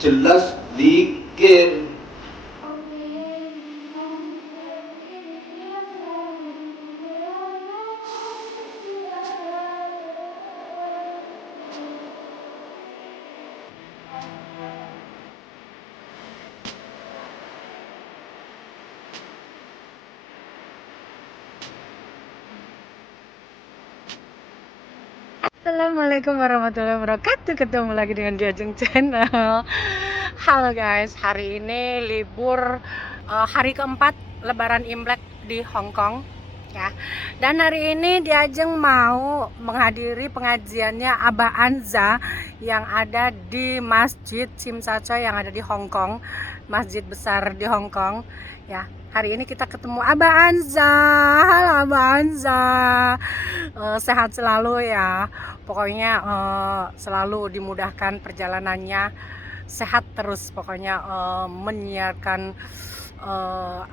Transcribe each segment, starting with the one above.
jelas dikir. Assalamualaikum warahmatullahi wabarakatuh. Ketemu lagi dengan Diajeng Channel. Halo guys, hari ini libur hari keempat Lebaran Imlek di Hong Kong ya. Dan hari ini Diajeng mau menghadiri pengajiannya Abah Anza yang ada di Masjid Tsim Sha Tsui yang ada di Hong Kong, masjid besar di Hong Kong ya. Hari ini kita ketemu Abah Anza. Halo Abah Anza. Sehat selalu ya. Pokoknya selalu dimudahkan perjalanannya, sehat terus pokoknya, menyiarkan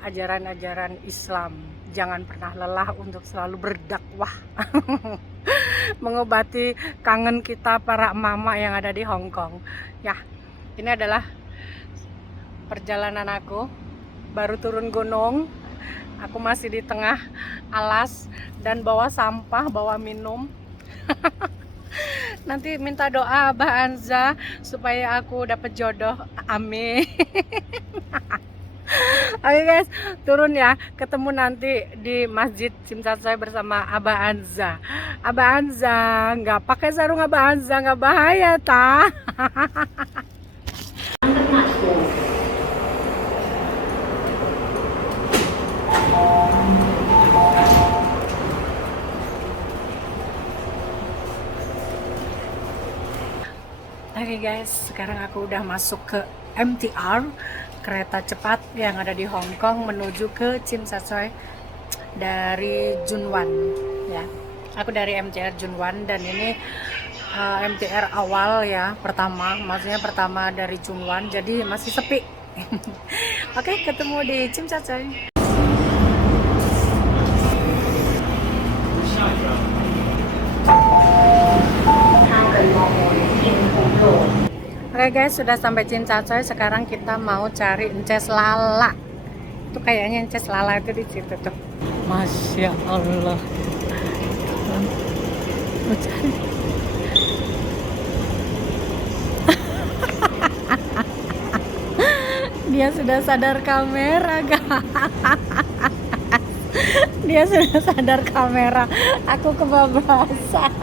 ajaran-ajaran Islam. Jangan pernah lelah untuk selalu berdakwah. Mengobati kangen kita para mama yang ada di Hong Kong. Ya, ini adalah perjalanan aku. Baru turun gunung, aku masih di tengah alas dan bawa sampah, bawa minum. Nanti minta doa Abah Anza supaya aku dapat jodoh, amin. Oke guys, turun ya, ketemu nanti di Masjid Tsim Sha Tsui bersama Abah Anza. Abah Anza, nggak pakai sarung Abah Anza, nggak bahaya ta? Oke guys, sekarang aku udah masuk ke MTR, kereta cepat yang ada di Hong Kong menuju ke Tsim Sha Tsui dari Tsuen Wan ya. Aku dari MTR Tsuen Wan dan ini MTR awal ya, maksudnya pertama dari Tsuen Wan, jadi masih sepi. Oke, ketemu di Tsim Sha Tsui. Oke guys, sudah sampai Tsim Sha Tsui. Sekarang kita mau cari ences lala. Itu kayaknya ences lala itu di situ tuh. Masya Allah. Mau cari. Dia sudah sadar kamera, guys. Dia sudah sadar kamera. Aku kebablasan.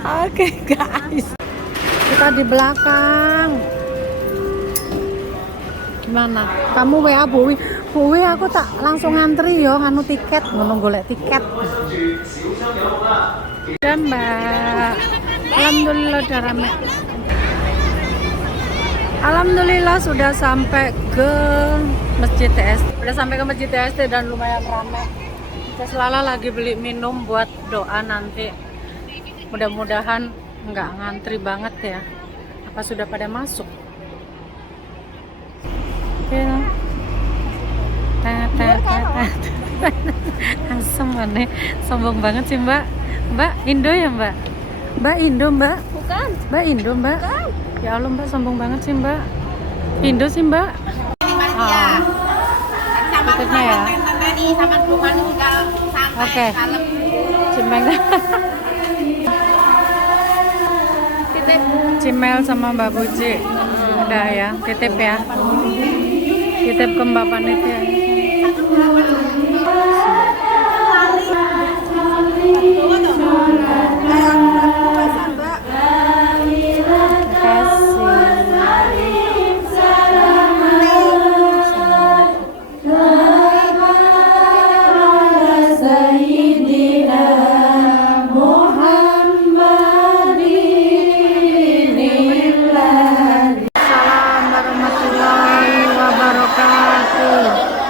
Oke guys, kita di belakang. Gimana? Kamu WA Bu Wi, aku tak langsung ngantri yo nganu tiket, ngono golek tiket. Dan Mbak, alhamdulillah udah rame. Alhamdulillah sudah sampai ke Masjid TST. Udah sampai ke Masjid TST dan lumayan rame. Saya Lala lagi beli minum buat doa nanti. Mudah-mudahan nggak ngantri banget ya. Apa sudah pada masuk? Ya. Asem mana? Sombong banget sih Mbak. Mbak Indo ya Mbak? Mbak Indo Mbak? Bukan. Mbak Indo Mbak? Bukan. Ya Allah Mbak, sombong banget sih Mbak. Indo sih Mbak. Ya. Sama Tutupnya ya. tadi sama bukan udah sampai Oke. malam. Cimeng. Titip. Cimel sama Mbak Buci. Udah ya, titip ya. Titip ke Mbak Panitia.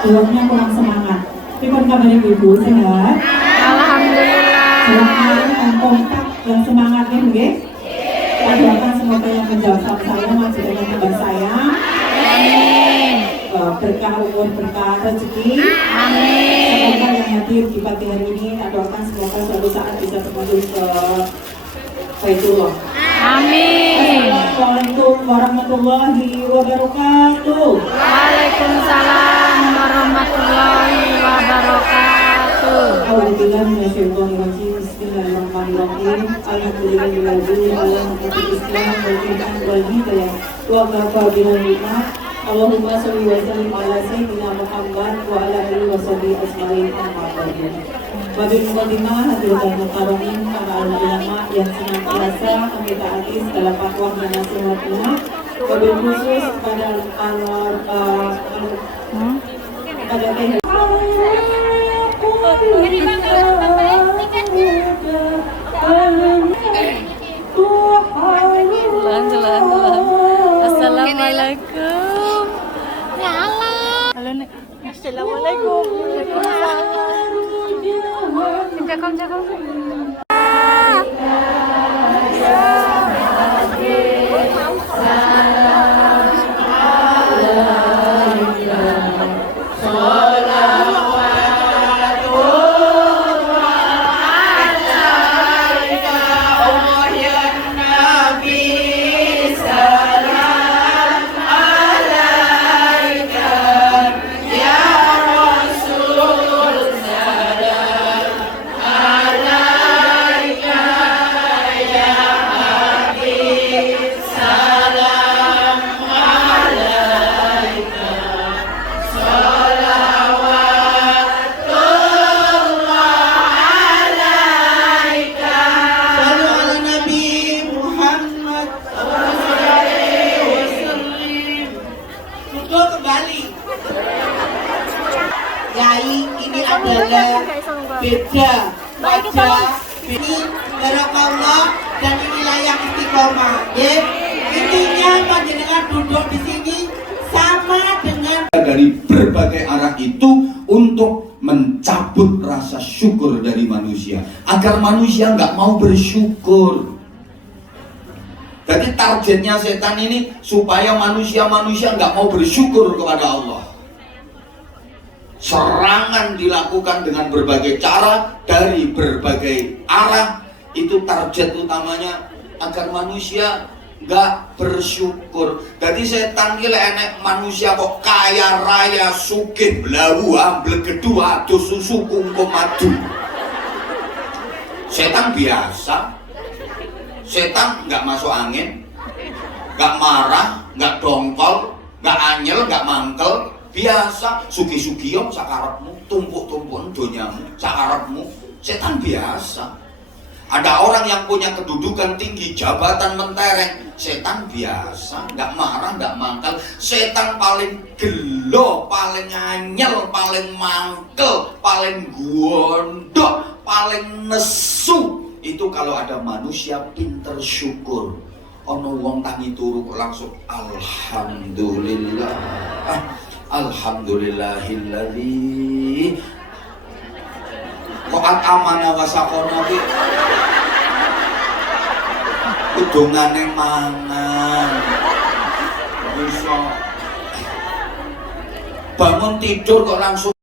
Belumnya kurang semangat. Tapi kan kabarin ibu sehat. Alhamdulillah. Semangat dan kompak dan semangatnya nggih. Saya doakan semoga yang menjawab salam saya masih dengan tambah saya. Amin. Berkah umur, berkah rezeki. Amin. Semoga yang hadir di pagi hari ini, saya doakan semoga suatu saat bisa tembus ke Baitullah. Amin. Assalamualaikum warahmatullahi wabarakatuh. Waalaikumsalam warahmatullahi wabarakatuh. Alhamdulillah minasyaitonirrajim. Bismillahirrahmanirrahim. Alhamdulillahirabbil alamin Islam wal iman wal hidayah wa kafa bihal nikmah. Allahumma sholli wa sallim ala sayyidina Muhammad wa ala alihi wa sahbihi ajmain. Amma ba'du. Wabil mukadimah hadirin mukarramin para ulama yang senantiasa kami taati segala fatwa dan nasihatnya. Wabil khusus pada Assalamualaikum. Ya Allah. Halo Nek. Assalamualaikum. Jakom. Yai, ini adalah beda wajah ini barakallah dan inilah yang istiqomah ya. Intinya panjenengan duduk di sini sama dengan dari berbagai arah itu untuk mencabut rasa syukur dari manusia agar manusia nggak mau bersyukur. Jadi targetnya setan ini supaya manusia nggak mau bersyukur kepada Allah. Serangan dilakukan dengan berbagai cara dari berbagai arah, itu target utamanya agar manusia nggak bersyukur. Jadi setan gila enek manusia kok kaya raya sugih belawu amblek kedua adu susu kungkum madu. Setan biasa, setan nggak masuk angin, nggak marah, nggak dongkol, nggak anyel, nggak mangkel. Biasa sugi-sugiyong sakarepmu, tumpuk-tumpukan donyamu sakarepmu. Setan biasa. Ada orang yang punya kedudukan tinggi, jabatan mentereng, setan biasa, nggak marah, nggak mangkel. Setan paling gelo, paling anyel, paling mangkel, paling gondok, paling nesu. Itu kalau ada manusia pinter syukur. Ono wong tangi turu kok langsung alhamdulillah. Alhamdulillahilladzi kok amana wasakono ki udungane mangan bisa bangun tidur kok langsung